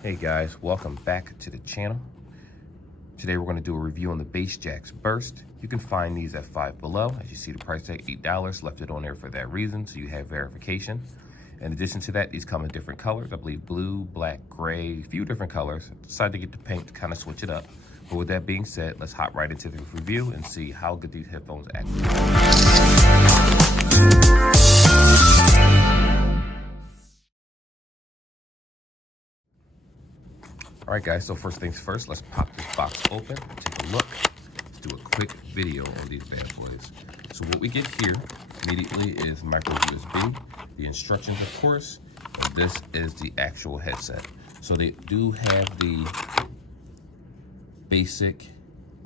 Hey guys, welcome back to the channel. Today we're going to do a review on the base Jaxx Burst. You can find these at Five Below. As you see, the price tag $8. Left it on there for that reason, so you have verification. In addition to that, these come in different colors. I believe blue, black, gray, a few different colors. Decided to get the pink to kind of switch it up. But with that being said, let's hop right into the review and see how good these headphones actually are. All right, guys, so first things first, let's pop this box open, take a look. Let's do a quick video on these bad boys. So what we get here immediately is micro USB, the instructions, of course, and this is the actual headset. So they do have the basic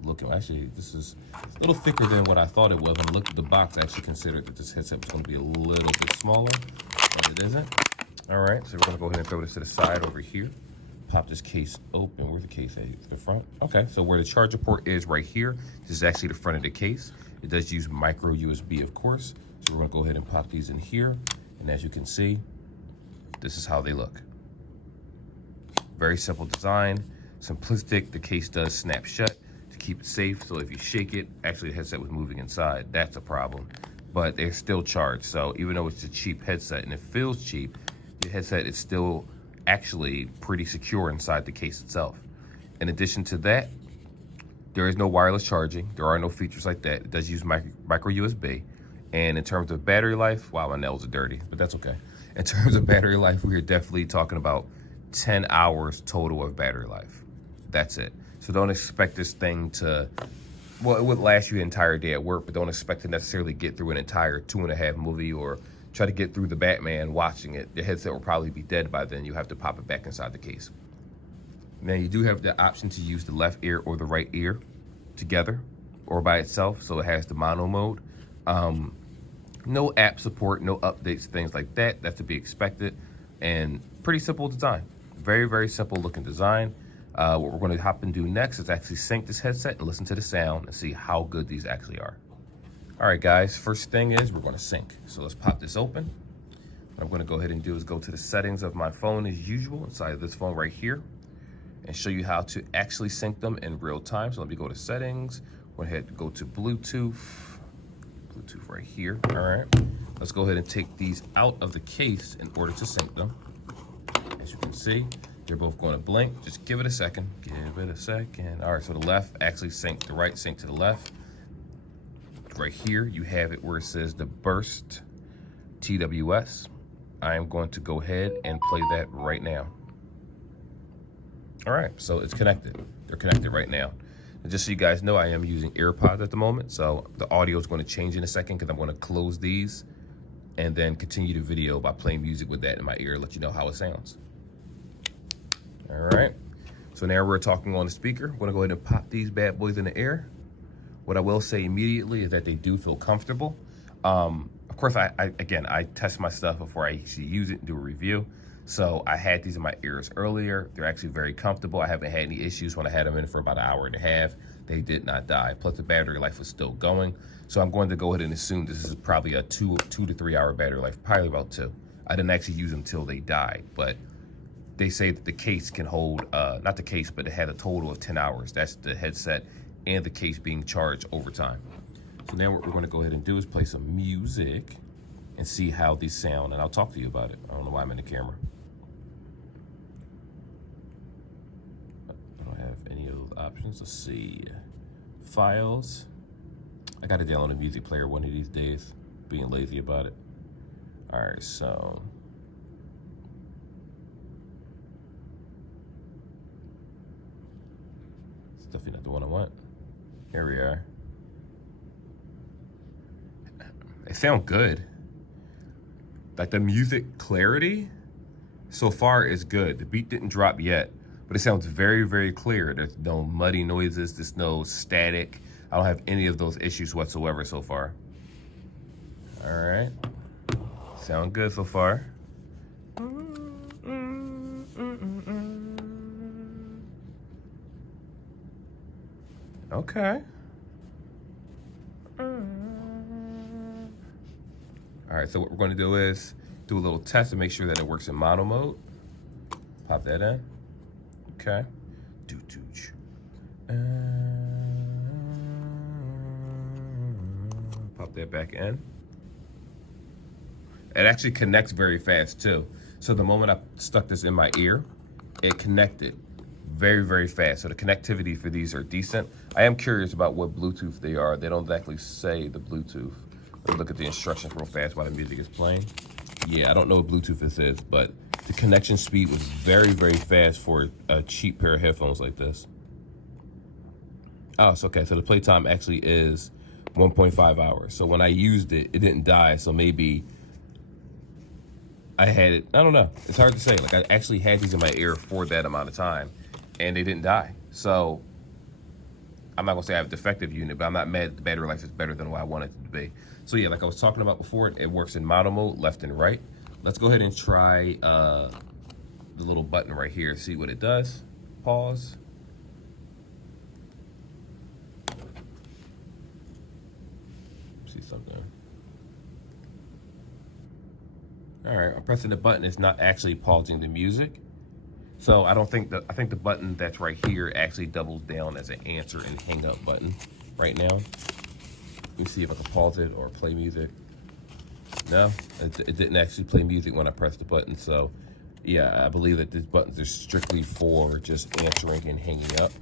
look. Actually, this is a little thicker than what I thought it was. When I looked at the box, I actually considered that this headset was going to be a little bit smaller, but it isn't. All right, so we're going to go ahead and throw this to the side over here. Pop this case open. Where's the case at? The front? Okay, so where the charger port is right here, this is actually the front of the case. It does use micro USB, of course. So we're gonna go ahead and pop these in here. And as you can see, this is how they look. Very simple design, simplistic. The case does snap shut to keep it safe. So if you shake it, actually the headset was moving inside. That's a problem, but they're still charged. So even though it's a cheap headset and it feels cheap, the headset is still actually pretty secure inside the case itself. In addition to that, there is no wireless charging. There are no features like that. It does use micro USB. And in terms of battery life, wow, my nails are dirty, but that's okay. In terms of battery life, we are definitely talking about 10 hours total of battery life. That's it. So don't expect this thing to, well, it would last you an entire day at work, but don't expect to necessarily get through an entire 2.5 movie or try to get through the Batman watching it. The headset will probably be dead by then. You have to pop it back inside the case. Now you do have the option to use the left ear or the right ear together or by itself. So it has the mono mode. No app support, no updates, things like that. That's to be expected. And pretty simple design. Very, very simple looking design. What we're going to hop and do next is actually sync this headset and listen to the sound and see how good these actually are. All right, guys, first thing is we're going to sync. So let's pop this open. What I'm going to go ahead and do is go to the settings of my phone as usual, inside of this phone right here, and show you how to actually sync them in real time. So let me go to settings, go ahead and go to Bluetooth right here. All right, let's go ahead and take these out of the case in order to sync them. As you can see, they're both going to blink. Just give it a second, All right, so the left actually sync, the right sync to the left. Right here, you have it where it says the Burst TWS. I am going to go ahead and play that right now. All right, so it's connected. They're connected right now. And just so you guys know, I am using AirPods at the moment, so the audio is going to change in a second because I'm going to close these and then continue the video by playing music with that in my ear, let you know how it sounds. All right, so now we're talking on the speaker. I'm going to go ahead and pop these bad boys in the air. What I will say immediately is that they do feel comfortable. Of course, I test my stuff before I actually use it and do a review. So I had these in my ears earlier. They're actually very comfortable. I haven't had any issues when I had them in for about an hour and a half. They did not die. Plus the battery life was still going. So I'm going to go ahead and assume this is probably a 2 to 3 hour battery life, probably about 2. I didn't actually use them until they died, but they say that the case can hold, not the case, but it had a total of 10 hours. That's the headset and the case being charged over time. So now what we're going to go ahead and do is play some music and see how these sound, and I'll talk to you about it. I don't know why I'm in the camera. I don't have any of those options. Let's see. Files. I got to download a music player one of these days. Being lazy about it. All right, so it's definitely not the one I want. Here we are. They sound good. Like the music clarity so far is good. The beat didn't drop yet, but it sounds very, very clear. There's no muddy noises, there's no static. I don't have any of those issues whatsoever so far. All right, sound good so far. Okay. All right, so what we're going to do is do a little test to make sure that it works in mono mode. Pop that in. Okay. Pop that back in. It actually connects very fast too. So the moment I stuck this in my ear, it connected very, very fast. So the connectivity for these are decent. I am curious about what Bluetooth they are. They don't exactly say the Bluetooth. Let's look at the instructions real fast while the music is playing. Yeah, I don't know what Bluetooth this is, but the connection speed was very, very fast for a cheap pair of headphones like this. Oh, so okay, so the playtime actually is 1.5 hours. So when I used it, it didn't die, so maybe I had it, I don't know. It's hard to say. Like, I actually had these in my ear for that amount of time, and they didn't die. So I'm not gonna say I have a defective unit, but I'm not mad. The battery life is better than what I want it to be. So yeah, like I was talking about before, it works in mono mode, left and right. Let's go ahead and try the little button right here, see what it does. Pause. See something. All right, I'm pressing the button. It's not actually pausing the music. So I think the button that's right here actually doubles down as an answer and hang up button right now. Let me see if I can pause it or play music. No, it didn't actually play music when I pressed the button. So yeah, I believe that these buttons are strictly for just answering and hanging up.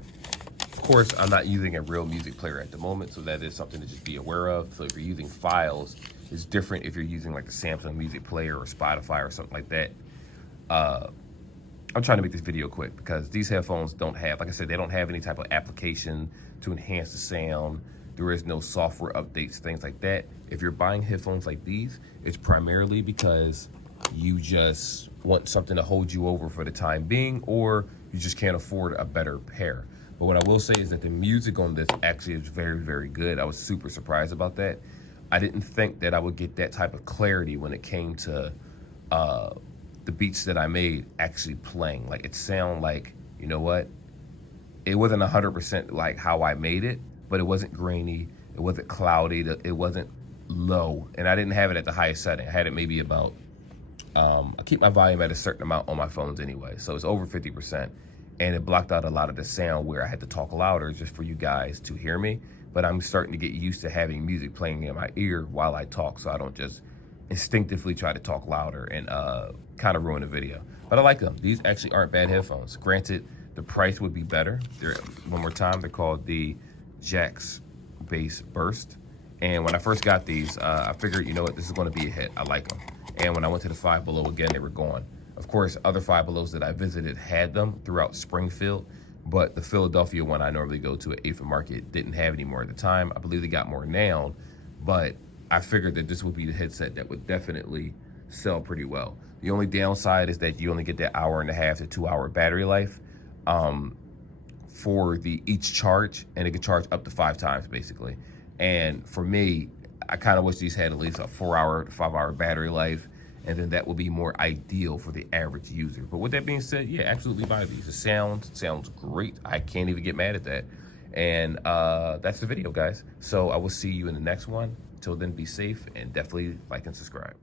Of course, I'm not using a real music player at the moment, so that is something to just be aware of. So if you're using files, it's different if you're using like a Samsung music player or Spotify or something like that. I'm trying to make this video quick because these headphones don't have, like I said, they don't have any type of application to enhance the sound. There is no software updates, things like that. If you're buying headphones like these, it's primarily because you just want something to hold you over for the time being, or you just can't afford a better pair. But what I will say is that the music on this actually is very, very good. I was super surprised about that. I didn't think that I would get that type of clarity when it came to the beats that I made actually playing. Like, it sounded like, you know what? It wasn't 100% like how I made it, but it wasn't grainy. It wasn't cloudy. It wasn't low. And I didn't have it at the highest setting. I had it maybe about, I keep my volume at a certain amount on my phones anyway. So it's over 50%. And it blocked out a lot of the sound where I had to talk louder just for you guys to hear me. But I'm starting to get used to having music playing in my ear while I talk, so I don't just instinctively try to talk louder and kind of ruin the video. But I like them. These actually aren't bad headphones. Granted, the price would be better. One more time, they're called the Jaxx Bass Burst. And when I first got these, I figured, you know what, this is going to be a hit. I like them. And when I went to the Five Below again, they were gone. Of course, other Five Belows that I visited had them throughout Springfield, but the Philadelphia one I normally go to at 8th Market didn't have any more at the time. I believe they got more now, but I figured that this would be the headset that would definitely sell pretty well. The only downside is that you only get that 1.5 to 2 hour battery life for each charge, and it can charge up to 5 times basically. And for me, I kind of wish these had at least a 4 hour to 5 hour battery life, and then that would be more ideal for the average user. But with that being said, yeah, absolutely buy these. The sounds great. I can't even get mad at that. And that's the video, guys. So I will see you in the next one. Till then, be safe and definitely like and subscribe.